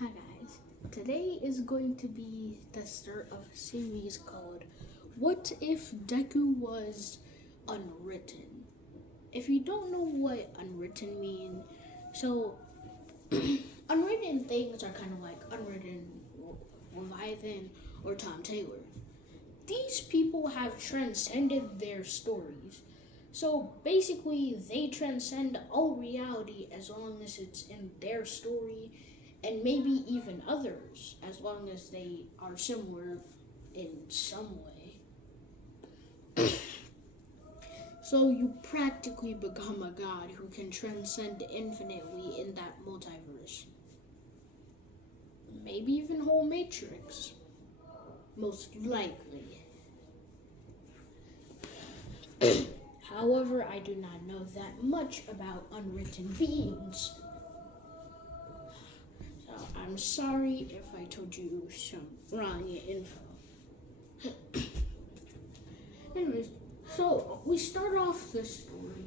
Hi guys, today is going to be the start of a series called What If Deku Was Unwritten? If you don't know what unwritten mean, so unwritten things are kind of like unwritten Leviathan or Tom Taylor. These people have transcended their stories. So basically, they transcend all reality as long as it's in their story, and maybe even others, as long as they are similar in some way. So you practically become a god who can transcend infinitely in that multiverse. Maybe even whole Matrix. Most likely. However, I do not know that much about unwritten beings. So I'm sorry if I told you some wrong info. Anyways, so we start off the story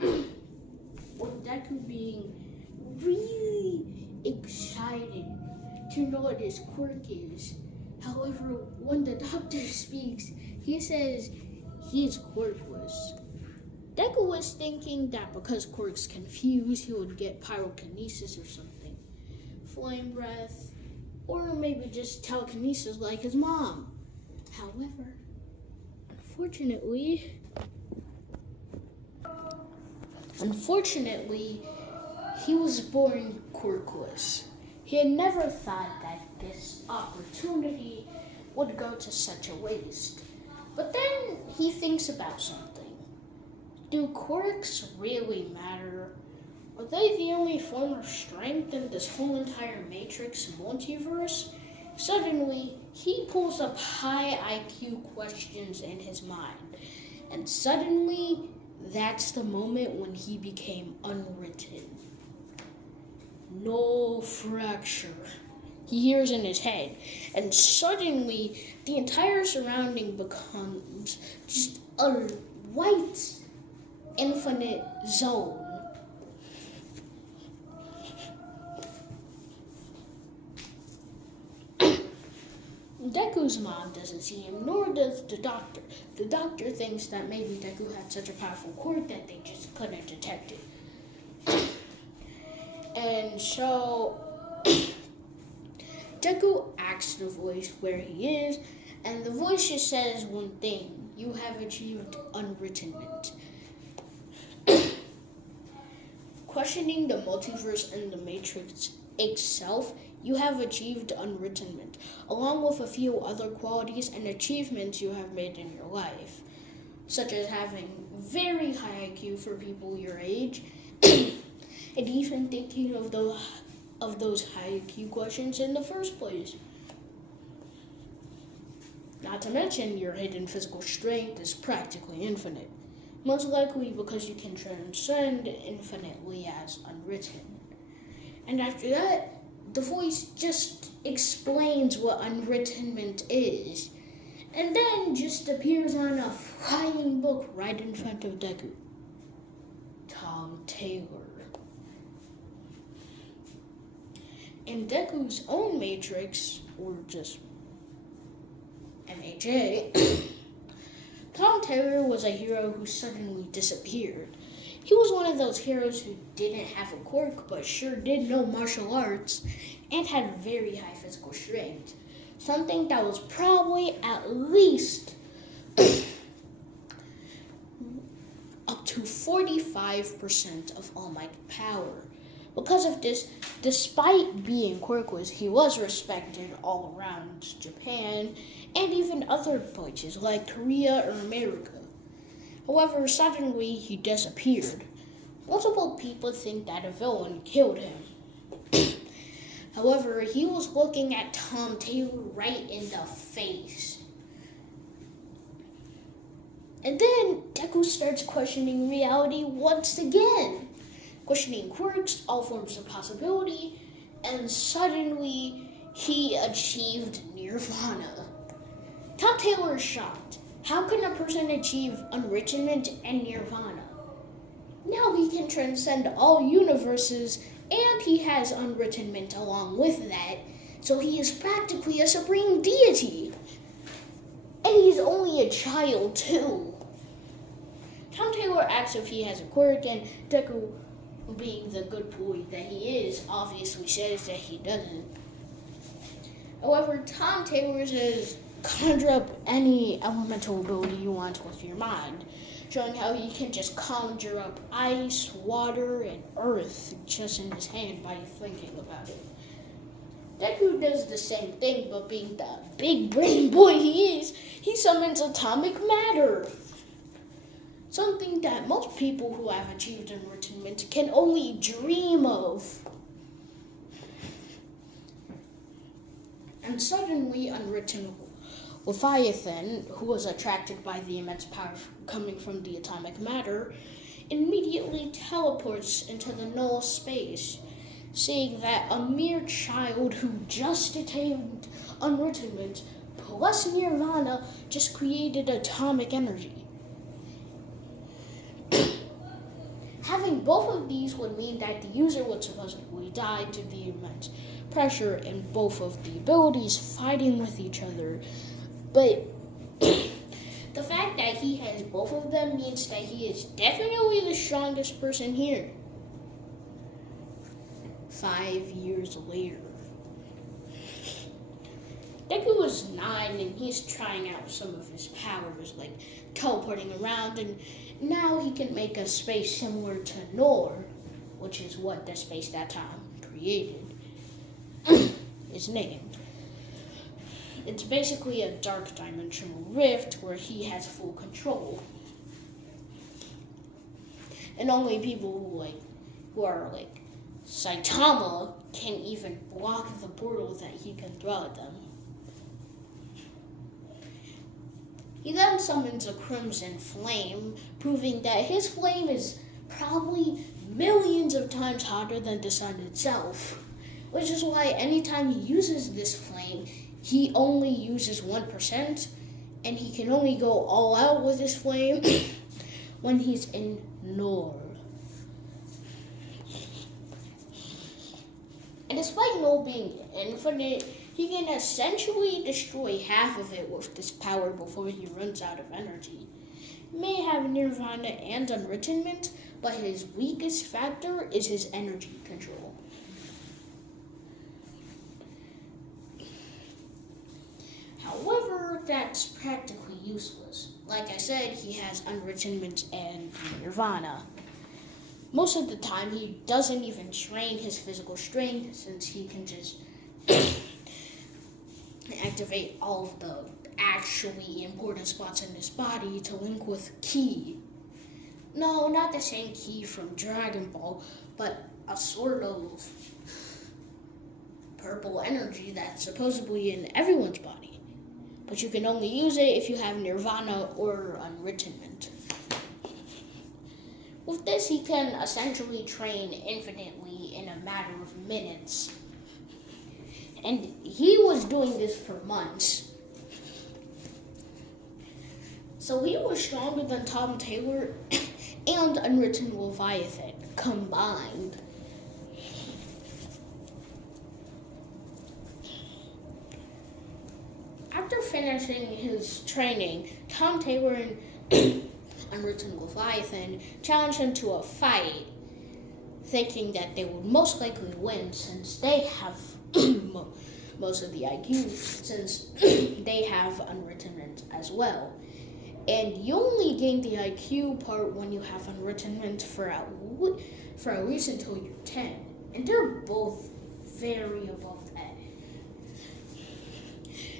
with Deku being really excited to know what his quirk is. However, when the doctor speaks, he says he's quirkless. Deku was thinking that because quirks confuse, he would get pyrokinesis or something, flame breath, or maybe just telekinesis like his mom. However, Unfortunately, he was born quirkless. He had never thought that this opportunity would go to such a waste. But then he thinks about something. Do quirks really matter? Are they the only form of strength in this whole entire Matrix multiverse? Suddenly, he pulls up high IQ questions in his mind. And suddenly, that's the moment when he became unwritten. No fracture, he hears in his head. And suddenly, the entire surrounding becomes just a white, infinite zone. Deku's mom doesn't see him, nor does the doctor. The doctor thinks that maybe Deku had such a powerful quirk that they just couldn't detect it. And so Deku asks the voice where he is, and the voice just says one thing: you have achieved unwrittenment. Questioning the multiverse and the Matrix itself, you have achieved unwrittenment, along with a few other qualities and achievements you have made in your life, such as having very high IQ for people your age, and even thinking of those high IQ questions in the first place. Not to mention, your hidden physical strength is practically infinite, most likely because you can transcend infinitely as unwritten. And after that, the voice just explains what unwrittenment is, and then just appears on a flying book right in front of Deku. Tom Taylor. In Deku's own Matrix, or just MHA, Tom Taylor was a hero who suddenly disappeared. He was one of those heroes who didn't have a quirk, but sure did know martial arts and had very high physical strength. Something that was probably at least up to 45% of All Might power. Because of this, despite being quirkless, he was respected all around Japan and even other places like Korea or America. However, suddenly he disappeared. Multiple people think that a villain killed him. However, he was looking at Tom Taylor right in the face. And then Deku starts questioning reality once again, questioning quirks, all forms of possibility, and suddenly he achieved nirvana. Tom Taylor is shocked. How can a person achieve unwrittenment and nirvana? Now he can transcend all universes And he has unwrittenment along with that, so he is practically a supreme deity. And he's only a child too. Tom Taylor asks if he has a quirk, and Deku, being the good boy that he is, obviously says that he doesn't. However, Tom Taylor says, conjure up any elemental ability you want with your mind, showing how he can just conjure up ice, water, and earth just in his hand by thinking about it. Deku does the same thing, but being the big brain boy he is, he summons atomic matter. Something that most people who have achieved enlightenment can only dream of. And suddenly, unwritten Leviathan, who was attracted by the immense power coming from the atomic matter, immediately teleports into the null space, saying that a mere child who just attained unwrittenment plus nirvana just created atomic energy. Having both of these would mean that the user would supposedly die to the immense pressure in both of the abilities fighting with each other. But the fact that he has both of them means that he is definitely the strongest person here. 5 years later. Deku is 9 and he's trying out some of his powers, like teleporting around, and now he can make a space similar to Nor, which is what the space that Tom created is named. It's basically a dark dimensional rift where he has full control. And only people who are like Saitama can even block the portal that he can throw at them. He then summons a crimson flame, proving that his flame is probably millions of times hotter than the sun itself, which is why anytime he uses this flame, he only uses 1%, and he can only go all out with his flame when he's in Nor. And despite Nor being infinite, he can essentially destroy half of it with this power before he runs out of energy. He may have nirvana and unwrittenment, but his weakest factor is his energy control. However, that's practically useless. Like I said, he has unwrittenment and nirvana. Most of the time, he doesn't even train his physical strength, since he can just activate all of the actually important spots in his body to link with ki. No, not the same ki from Dragon Ball, but a sort of purple energy that's supposedly in everyone's body. But you can only use it if you have nirvana or unwrittenment. With this, he can essentially train infinitely in a matter of minutes. And he was doing this for months. So he was stronger than Tom Taylor and Unwritten Leviathan combined. After finishing his training, Tom Taylor and Unwritten Leviathan challenged him to a fight, thinking that they would most likely win since they have most of the IQ, since they have unwrittenment as well. And you only gain the IQ part when you have unwrittenment for at least until you're 10. And they're both very above that.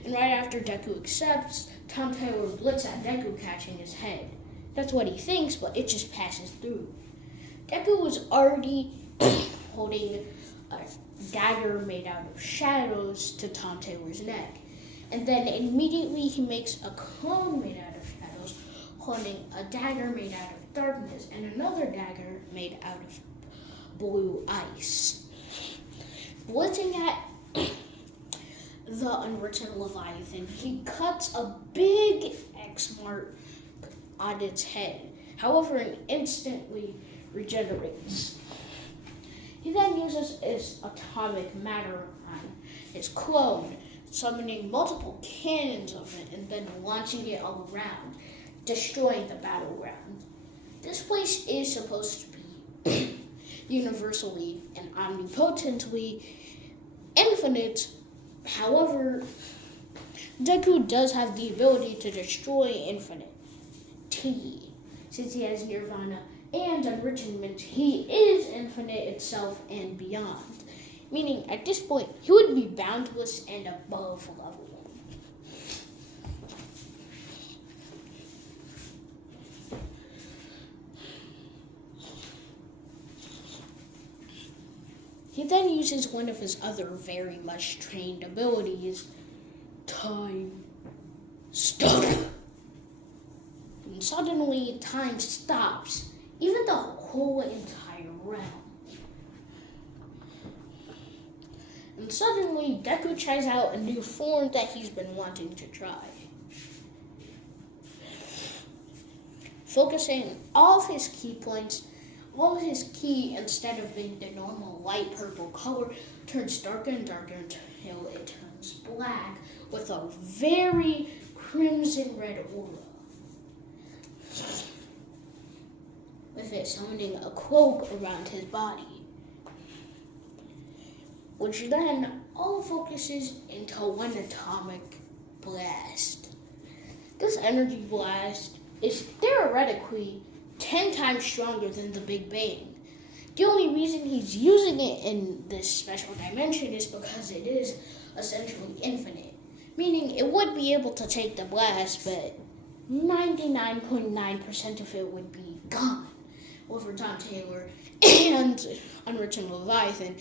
And right after Deku accepts, Tom Taylor blitz at Deku, catching his head. That's what he thinks, but it just passes through. Deku was already holding a dagger made out of shadows to Tom Taylor's neck. And then immediately he makes a clone made out of shadows, holding a dagger made out of darkness and another dagger made out of blue ice. Blitzing at the Unwritten Leviathan, he cuts a big X mark on its head. However, it instantly regenerates. He then uses his atomic matter on his clone, summoning multiple cannons of it and then launching it all around, destroying the battleground. This place is supposed to be universally and omnipotently infinite. However, Deku does have the ability to destroy infinite T. Since he has Nirvana and Enrichment, he is infinite itself and beyond. Meaning, at this point, he would be boundless and above level. He then uses one of his other very much trained abilities, Time Stop. And suddenly, time stops, even the whole entire realm. And suddenly, Deku tries out a new form that he's been wanting to try. Focusing all of his key points, all of his ki, instead of being the normal light purple color, turns darker and darker until it turns black with a very crimson red aura. With it summoning a cloak around his body, which then all focuses into one atomic blast. This energy blast is theoretically 10 times stronger than the Big Bang. The only reason he's using it in this special dimension is because it is essentially infinite, meaning it would be able to take the blast, but 99.9% of it would be gone. Over Tom Taylor and Unwritten Leviathan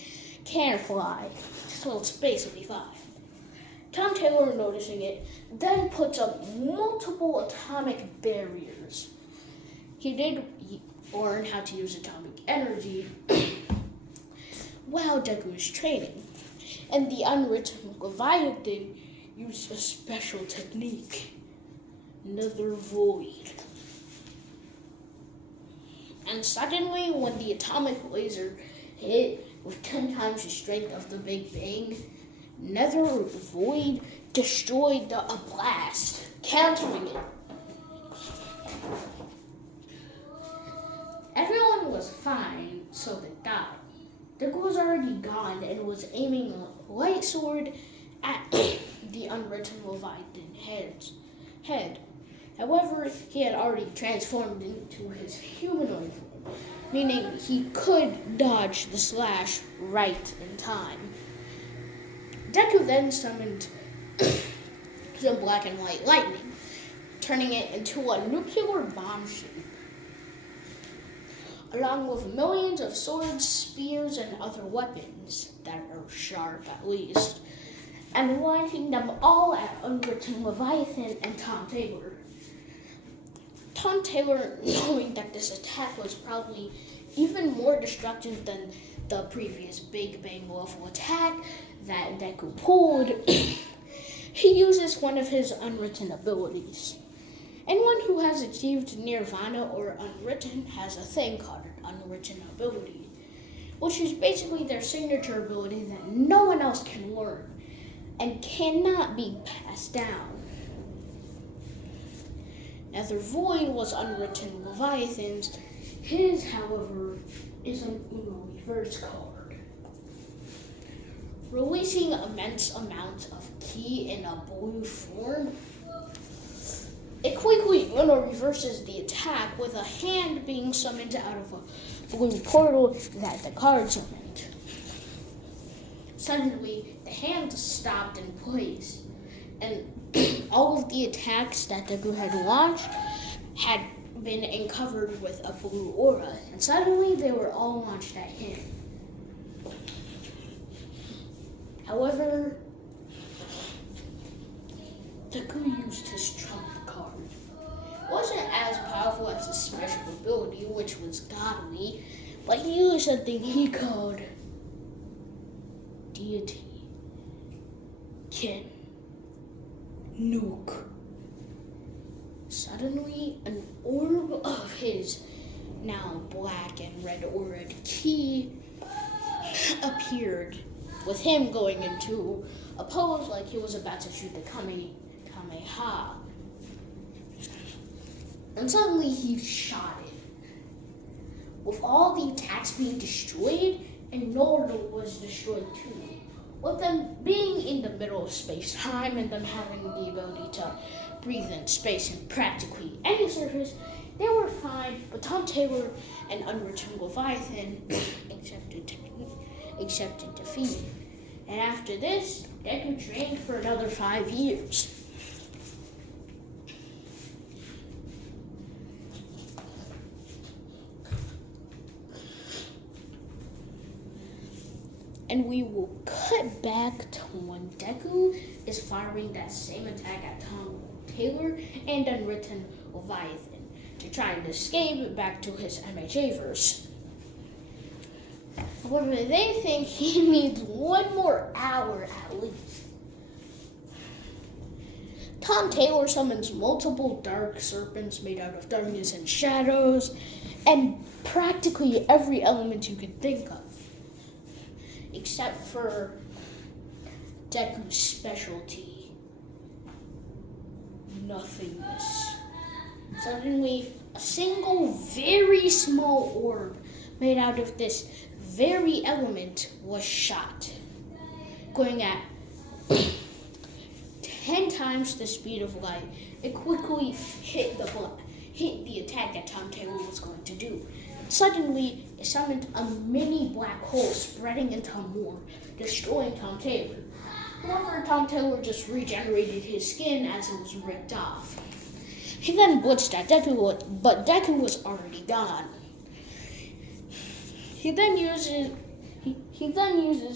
can fly, so it's basically fine. Tom Taylor, noticing it, then puts up multiple atomic barriers. He did learn how to use atomic energy while Deku was training, and the Unwritten Leviathan used a special technique, Nether Void. And suddenly, when the atomic laser hit with 10 times the strength of the Big Bang, Nether Void destroyed the blast, countering it. Everyone was fine, so they died. Deku was already gone and was aiming a light sword at the Unwritten Leviathan head. However, he had already transformed into his humanoid form, meaning he could dodge the slash right in time. Deku then summoned some black and white lightning, turning it into a nuclear bomb shape, along with millions of swords, spears, and other weapons that are sharp at least, and launching them all at Unwritten Leviathan and Tom Taylor. Tom Taylor, knowing that this attack was probably even more destructive than the previous Big Bang level attack that Deku pulled, he uses one of his unwritten abilities. Anyone who has achieved Nirvana or Unwritten has a thing called an Unwritten ability, which is basically their signature ability that no one else can learn and cannot be passed down. Nether Void was Unwritten Leviathan's. His, however, is an Uno reverse card, releasing immense amounts of ki in a blue form. It quickly Uno reverses the attack with a hand being summoned out of a blue portal that the card summoned. Suddenly, the hand stopped in place, and all of the attacks that Deku had launched had been uncovered with a blue aura, and suddenly they were all launched at him. However, Deku used his trump card. It wasn't as powerful as his special ability, which was godly, but he used something he called Deity Can Nuke. Suddenly, an orb of his now black and red aura ki appeared with him going into a pose like he was about to shoot the Kamehameha. And suddenly he shot it. With all the attacks being destroyed, and Naruto was destroyed too. With them being in the middle of space-time and them having the ability to breathe in space and practically any surface, they were fine, but Tom Taylor and Unwritten Leviathan accepted defeat. And after this, Deku trained for another 5 years. And we will cut back to when Deku is firing that same attack at Tom Taylor and Unwritten Leviathan to try and escape back to his MHA-verse. However, they think he needs 1 more hour at least. Tom Taylor summons multiple dark serpents made out of darkness and shadows, and practically every element you could think of, except for Deku's specialty, nothingness. Suddenly, a single very small orb made out of this very element was shot, going at 10 times the speed of light. It quickly hit the attack that Tom Taylor was going to do. Suddenly, it summoned a mini black hole spreading into more, destroying Tom Taylor. However, Tom Taylor just regenerated his skin as it was ripped off. He then blitzed at Deku, but Deku was already gone. He then uses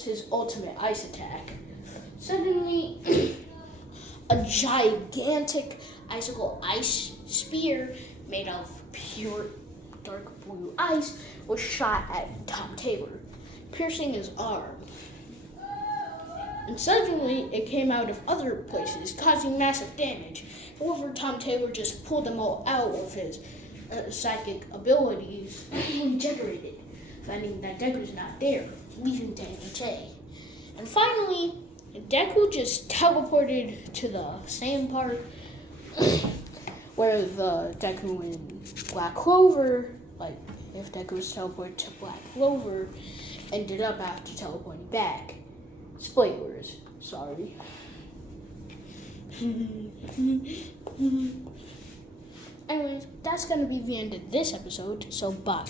his ultimate ice attack. Suddenly, a gigantic icicle ice spear made of pure dark blue ice was shot at Tom Taylor, piercing his arm. And suddenly, it came out of other places, causing massive damage. However, Tom Taylor just pulled them all out of his psychic abilities and regenerated, finding that Deku's not there, leaving to MHA. And finally, Deku just teleported to the same part where the Deku in Black Clover, like if Deku was teleported to Black Clover, ended up after teleporting back. Spoilers, sorry. Anyways, that's gonna be the end of this episode, so bye.